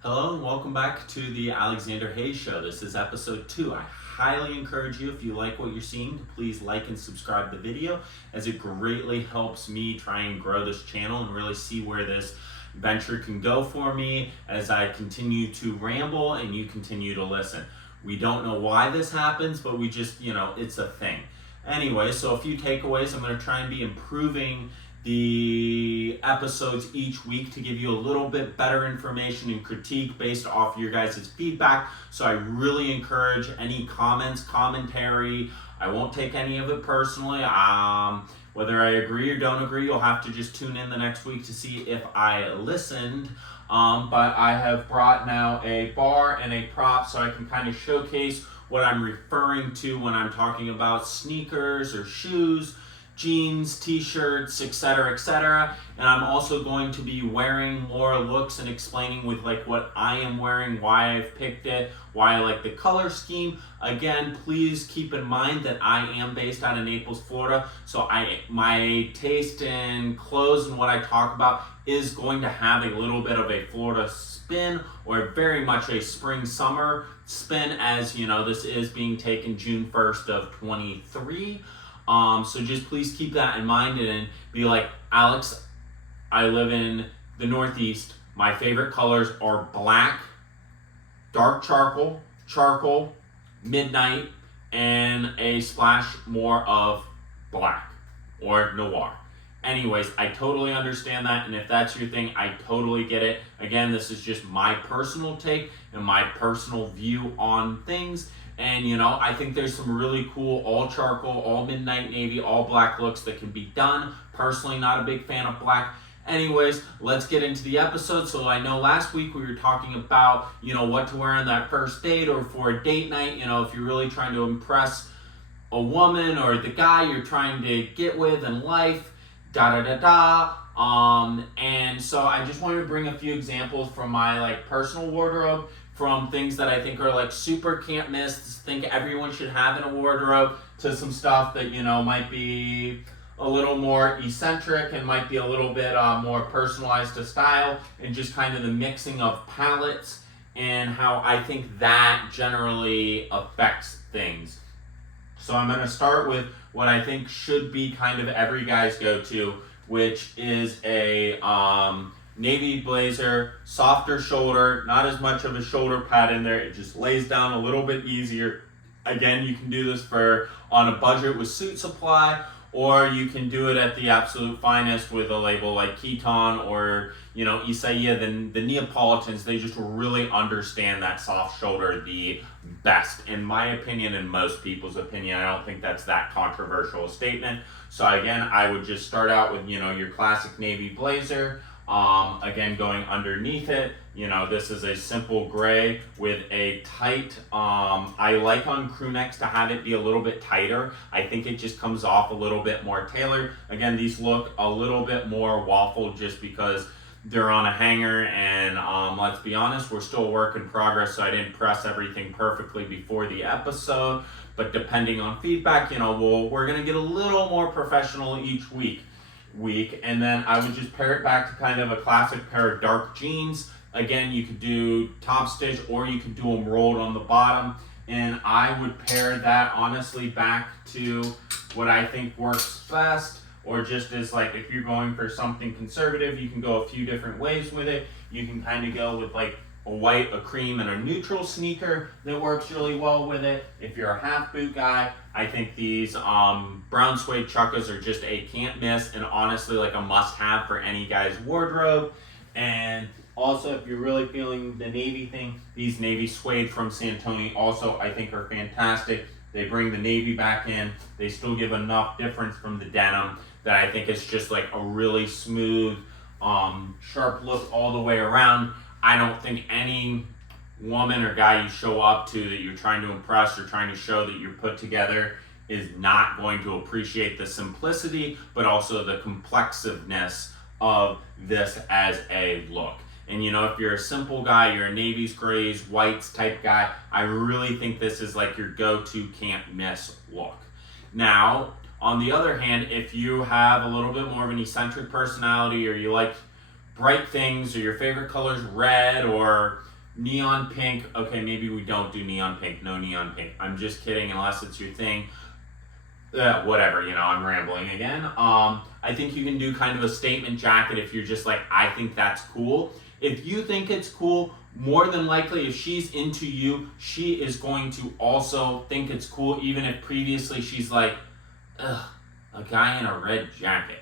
Hello and welcome back to the Alexander Hayes Show. This is episode 2. I highly encourage you, if you like what you're seeing, to please like and subscribe the video, as it greatly helps me try and grow this channel and really see where this venture can go for me as I continue to ramble and you continue to listen. We don't know why this happens, but we just, it's a thing. Anyway, so a few takeaways. I'm going to try and be improving the episodes each week to give you a little bit better information and critique based off your guys' feedback. So I really encourage any comments, commentary. I won't take any of it personally. Whether I agree or don't agree, you'll have to just tune in the next week to see if I listened. But I have brought now a bar and a prop so I can kind of showcase what I'm referring to when I'm talking about sneakers or shoes, jeans, t-shirts, etc., etc. And I'm also going to be wearing more looks and explaining with like what I am wearing, why I've picked it, why I like the color scheme. Again, please keep in mind that I am based out of Naples, Florida, so my taste in clothes and what I talk about is going to have a little bit of a Florida spin, or very much a spring-summer spin, as you know, this is being taken June 1st of 23. So just please keep that in mind and be like, Alex, I live in the Northeast. My favorite colors are black, dark charcoal, midnight, and a splash more of black or noir. Anyways, I totally understand that, and if that's your thing, I totally get it. Again, this is just my personal take and my personal view on things. And I think there's some really cool all charcoal, all midnight navy, all black looks that can be done. Personally, not a big fan of black. Anyways, let's get into the episode. So I know last week we were talking about, what to wear on that first date or for a date night. If you're really trying to impress a woman or the guy you're trying to get with in life, and so I just wanted to bring a few examples from my personal wardrobe, from things that I think are super can't miss, think everyone should have in a wardrobe, to some stuff that might be a little more eccentric and might be a little bit more personalized to style, and just kind of the mixing of palettes and how I think that generally affects things. So I'm going to start with what I think should be kind of every guy's go-to, which is a navy blazer, softer shoulder, not as much of a shoulder pad in there. It just lays down a little bit easier. Again, you can do this on a budget with Suit Supply, or you can do it at the absolute finest with a label like Keton or Isaiah. The Neapolitans, they just really understand that soft shoulder the best, in my opinion and most people's opinion. I don't think that's that controversial a statement. So again, I would just start out with your classic navy blazer. Again, going underneath it, this is a simple gray with a tight, I like on crew necks to have it be a little bit tighter. I think it just comes off a little bit more tailored. Again, these look a little bit more waffled just because they're on a hanger, and let's be honest, we're still a work in progress, so I didn't press everything perfectly before the episode. But depending on feedback, we're going to get a little more professional each week. And then I would just pair it back to kind of a classic pair of dark jeans. Again, you could do top stitch or you could do them rolled on the bottom, and I would pair that honestly back to what I think works best, or just as if you're going for something conservative, you can go a few different ways with it. You can kind of go with a white, a cream, and a neutral sneaker that works really well with it. If you're a half boot guy, I think these brown suede chukkas are just a can't miss, and honestly a must have for any guy's wardrobe. And also, if you're really feeling the navy thing, these navy suede from Santoni also I think are fantastic. They bring the navy back in. They still give enough difference from the denim that I think it's just a really smooth, sharp look all the way around. I don't think any woman or guy you show up to that you're trying to impress or trying to show that you're put together is not going to appreciate the simplicity, but also the complexiveness of this as a look. And if you're a simple guy, you're a navies, grays, whites type guy, I really think this is your go-to can't miss look. Now, on the other hand, if you have a little bit more of an eccentric personality, or you like bright things, or your favorite color's red or neon pink. Okay, maybe we don't do neon pink. No neon pink. I'm just kidding, unless it's your thing. Whatever, I'm rambling again. I think you can do kind of a statement jacket if you're just like, I think that's cool. If you think it's cool, more than likely, if she's into you, she is going to also think it's cool, even if previously she's like, ugh, a guy in a red jacket.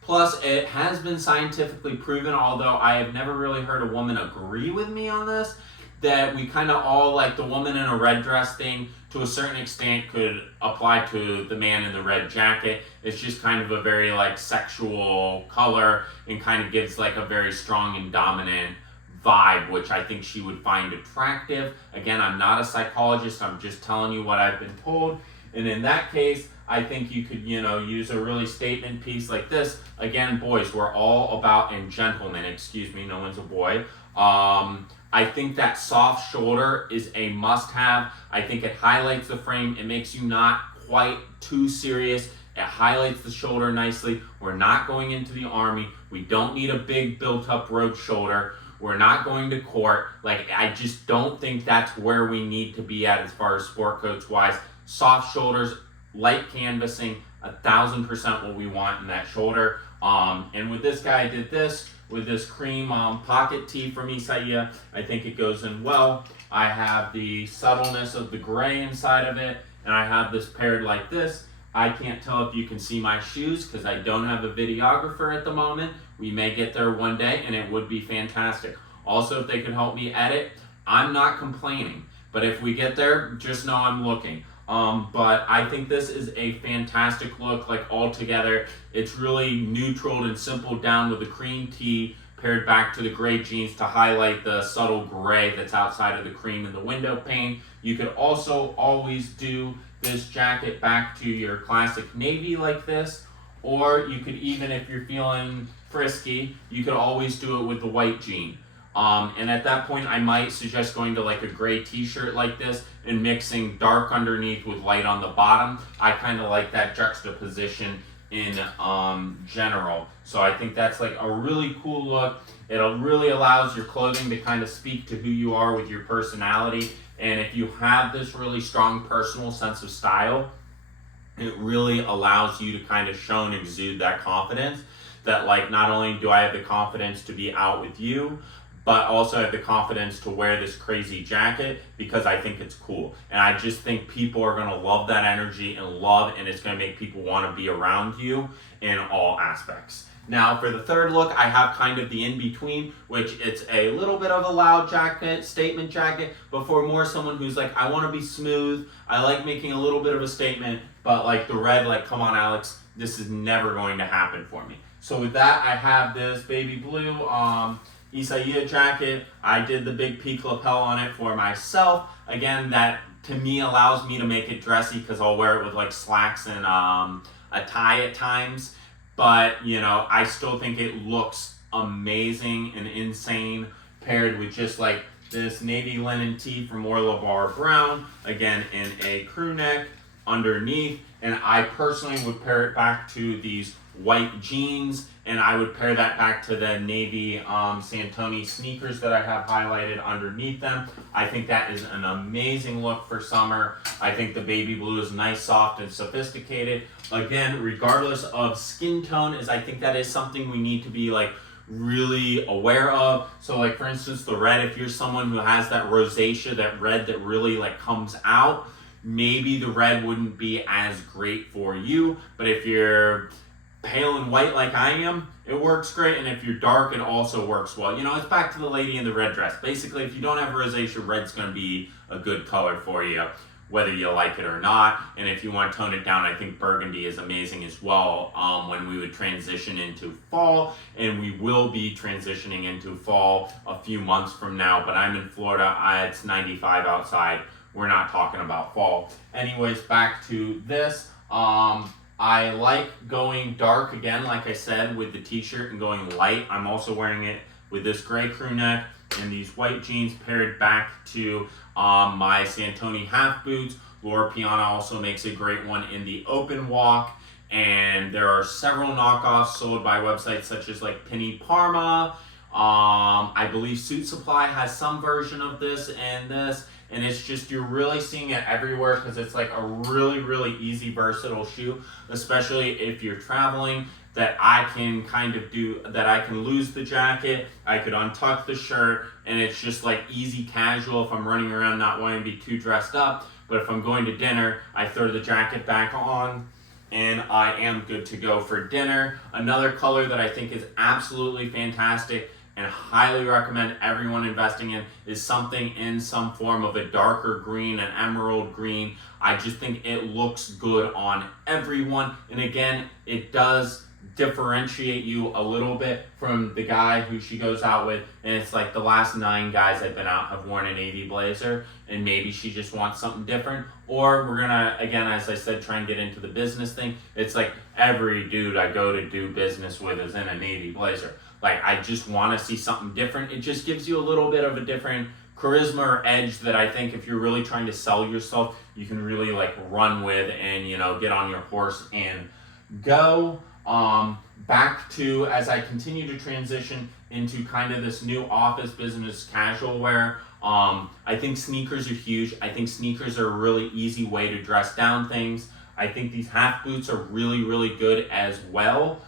Plus, it has been scientifically proven, although I have never really heard a woman agree with me on this, that we kind of all, like the woman in a red dress thing, to a certain extent could apply to the man in the red jacket. It's just kind of a very like sexual color and kind of gives like a very strong and dominant vibe, which I think she would find attractive. Again, I'm not a psychologist, I'm just telling you what I've been told. And in that case, I think you could, use a really statement piece like this. Again, boys, we're all about, and gentlemen, excuse me, no one's a boy. I think that soft shoulder is a must-have. I think it highlights the frame. It makes you not quite too serious. It highlights the shoulder nicely. We're not going into the Army. We don't need a big built-up road shoulder. We're not going to court. Like, I just don't think that's where we need to be at as far as sport coats-wise. Soft shoulders, light canvassing, 1,000% what we want in that shoulder. And with this guy, I did this with this cream pocket tee from Isaiah. I think it goes in well. I have the subtleness of the gray inside of it, and I have this paired like this. I can't tell if you can see my shoes because I don't have a videographer at the moment. We may get there one day, and it would be fantastic. Also, if they could help me edit, I'm not complaining. But if we get there, just know I'm looking. But I think this is a fantastic look, like all together. It's really neutral and simple down with the cream tee paired back to the gray jeans to highlight the subtle gray that's outside of the cream in the window pane. You could also always do this jacket back to your classic navy like this, or you could, even if you're feeling frisky, you could always do it with the white jean. And at that point, I might suggest going to like a gray t-shirt like this and mixing dark underneath with light on the bottom. I kind of like that juxtaposition in general. So I think that's like a really cool look. It really allows your clothing to kind of speak to who you are with your personality. And if you have this really strong personal sense of style, it really allows you to kind of show and exude that confidence. That like, not only do I have the confidence to be out with you, but also have the confidence to wear this crazy jacket because I think it's cool. And I just think people are gonna love that energy and it's gonna make people wanna be around you in all aspects. Now for the third look, I have kind of the in-between, which it's a little bit of a loud jacket, statement jacket, but for more someone who's like, I wanna be smooth, I like making a little bit of a statement, but like the red, like, come on Alex, this is never going to happen for me. So with that, I have this baby blue, Isaiah jacket. I did the big peak lapel on it for myself. Again, that to me allows me to make it dressy because I'll wear it with like slacks and a tie at times. But I still think it looks amazing and insane paired with just like this navy linen tee from Orla Bar Brown. Again, in a crew neck underneath. And I personally would pair it back to these white jeans, and I would pair that back to the navy Santoni sneakers that I have highlighted underneath them. I think that is an amazing look for summer. I think the baby blue is nice, soft, and sophisticated. Again, regardless of skin tone, I think that is something we need to be like really aware of. So like for instance, the red, if you're someone who has that rosacea, that red that really like comes out, maybe the red wouldn't be as great for you. But if you're pale and white like I am, it works great. And if you're dark, it also works well. It's back to the lady in the red dress. Basically, if you don't have rosacea, red's going to be a good color for you, whether you like it or not. And if you want to tone it down, I think burgundy is amazing as well when we would transition into fall. And we will be transitioning into fall a few months from now. But I'm in Florida. It's 95 outside. We're not talking about fall. Anyways, back to this. I like going dark again, like I said, with the t-shirt and going light. I'm also wearing it with this gray crew neck and these white jeans paired back to my Santoni half boots. Loro Piana also makes a great one in the open walk. And there are several knockoffs sold by websites such as like Penny Parma, I believe Suit Supply has some version of this, and it's just, you're really seeing it everywhere because it's like a really, really easy, versatile shoe, especially if you're traveling, that I can kind of do, that I can lose the jacket, I could untuck the shirt, and it's just like easy casual if I'm running around not wanting to be too dressed up. But if I'm going to dinner, I throw the jacket back on, and I am good to go for dinner. Another color that I think is absolutely fantastic and highly recommend everyone investing in is something in some form of a darker green, an emerald green. I just think it looks good on everyone. And again, it does differentiate you a little bit from the guy who she goes out with, and it's like the last 9 guys I've been out have worn a navy blazer, and maybe she just wants something different. Or we're gonna, again, as I said, try and get into the business thing. It's like every dude I go to do business with is in a navy blazer. Like, I just want to see something different. It just gives you a little bit of a different charisma or edge that I think if you're really trying to sell yourself, you can really like run with and, you know, get on your horse and go. Back to, as I continue to transition into kind of this new office business casual wear, I think sneakers are huge. I think sneakers are a really easy way to dress down things. I think these half boots are really, really good as well.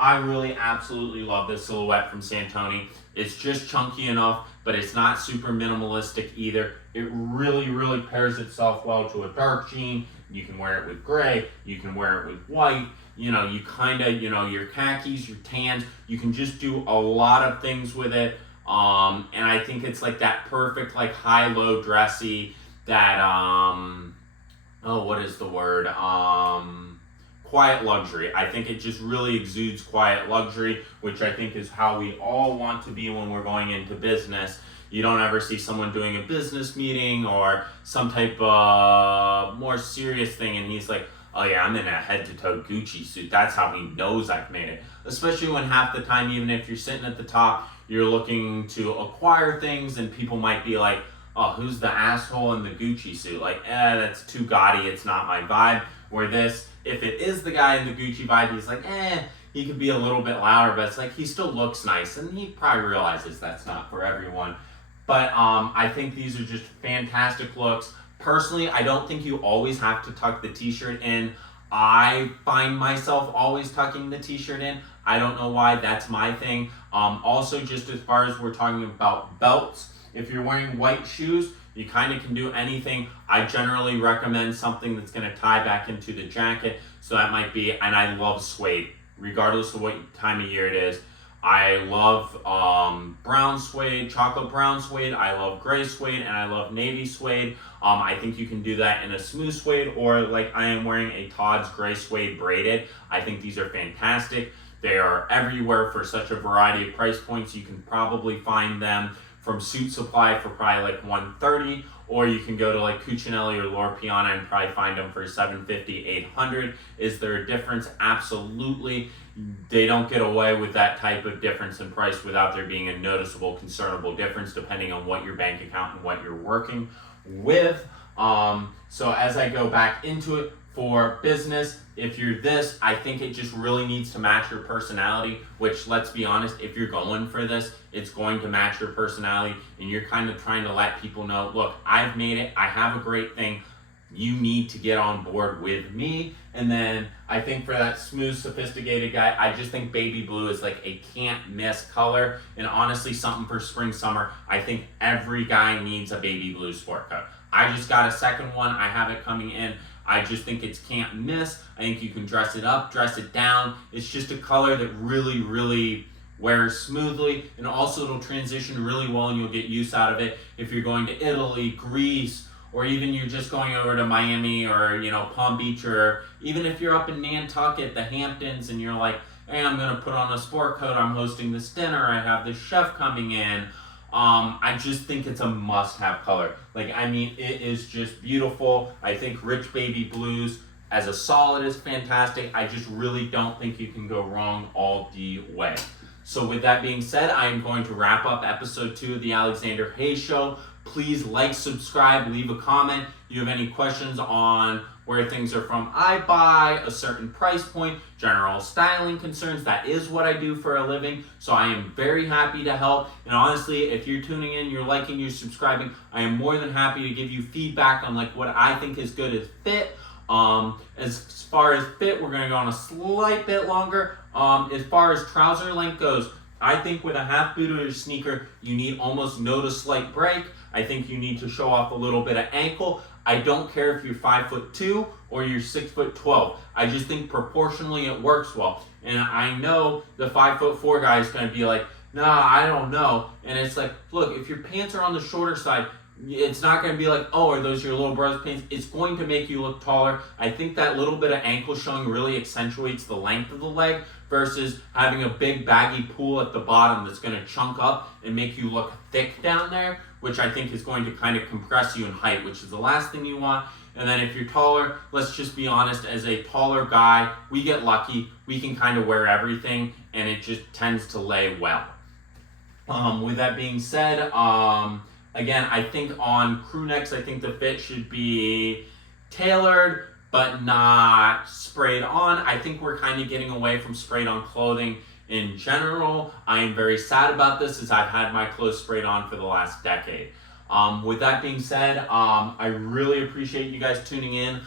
I really absolutely love this silhouette from Santoni. It's just chunky enough, but it's not super minimalistic either. It really, really pairs itself well to a dark jean. You can wear it with gray, you can wear it with white, you know, you kind of, you know, your khakis, your tans, you can just do a lot of things with it. And I think it's like that perfect, like high-low dressy, that, what is the word? Quiet luxury. I think it just really exudes quiet luxury, which I think is how we all want to be when we're going into business. You don't ever see someone doing a business meeting or some type of more serious thing, and he's like, oh yeah, I'm in a head-to-toe Gucci suit. That's how he knows I've made it. Especially when half the time, even if you're sitting at the top, you're looking to acquire things, and people might be like, oh, who's the asshole in the Gucci suit? Like, that's too gaudy, it's not my vibe. Where this, if it is the guy in the Gucci vibe, he's like, he could be a little bit louder, but it's like, he still looks nice, and he probably realizes that's not for everyone. But I think these are just fantastic looks. Personally, I don't think you always have to tuck the t-shirt in. I find myself always tucking the t-shirt in. I don't know why, that's my thing. Also, just as far as we're talking about belts, if you're wearing white shoes, you kind of can do anything. I generally recommend something that's going to tie back into the jacket. So that might be, and I love suede, regardless of what time of year it is. I love brown suede, chocolate brown suede. I love gray suede, and I love navy suede. I think you can do that in a smooth suede, or like I am wearing a Todd's gray suede braided. I think these are fantastic. They are everywhere for such a variety of price points. You can probably find them from Suit Supply for probably like $130, or you can go to like Cucinelli or Loro Piana and probably find them for $750, $800. Is there a difference? Absolutely. They don't get away with that type of difference in price without there being a noticeable, concernable difference depending on what your bank account and what you're working with. So as I go back into it, for business, if you're this, I think it just really needs to match your personality, which, let's be honest, if you're going for this, it's going to match your personality, and you're kind of trying to let people know, look, I've made it, I have a great thing, you need to get on board with me. And then I think for that smooth, sophisticated guy, I just think baby blue is like a can't miss color, and honestly something for spring, summer. I think every guy needs a baby blue sport coat. I just got a second one, I have it coming in. I just think it's can't miss. I think you can dress it up, dress it down. It's just a color that really, really wears smoothly, and also it'll transition really well and you'll get use out of it if you're going to Italy, Greece, or even you're just going over to Miami or, you know, Palm Beach, or even if you're up in Nantucket, the Hamptons, and you're like, hey, I'm gonna put on a sport coat, I'm hosting this dinner, I have this chef coming in. I just think it's a must-have color. Like, I mean, it is just beautiful. I think rich baby blues as a solid is fantastic. I just really don't think you can go wrong all the way. So with that being said, I am going to wrap up episode 2 of the Alexander Hayes Show. Please like, subscribe, leave a comment. If you have any questions on where things are from. I buy a certain price point, general styling concerns. That is what I do for a living. So I am very happy to help. And honestly, if you're tuning in, you're liking, you're subscribing, I am more than happy to give you feedback on like what I think is good as fit. As far as fit, we're gonna go on a slight bit longer. As far as trouser length goes, I think with a half boot or a sneaker, you need almost no to slight break. I think you need to show off a little bit of ankle. I don't care if you're 5'2" or you're 6'12". I just think proportionally it works well. And I know the 5'4" guy is gonna be like, nah, I don't know. And it's like, look, if your pants are on the shorter side, it's not going to be like, oh, are those your little brother's pants? It's going to make you look taller. I think that little bit of ankle showing really accentuates the length of the leg versus having a big baggy pool at the bottom that's going to chunk up and make you look thick down there, which I think is going to kind of compress you in height, which is the last thing you want. And then if you're taller, let's just be honest, as a taller guy, we get lucky. We can kind of wear everything and it just tends to lay well. With that being said, again, I think on crew necks, I think the fit should be tailored, but not sprayed on. I think we're kind of getting away from sprayed on clothing in general. I am very sad about this as I've had my clothes sprayed on for the last decade. With that being said, I really appreciate you guys tuning in.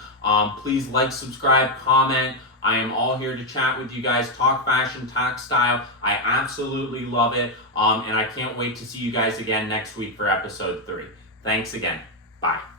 Please like, subscribe, comment. I am all here to chat with you guys, talk fashion, talk style. I absolutely love it. And I can't wait to see you guys again next week for episode 3. Thanks again. Bye.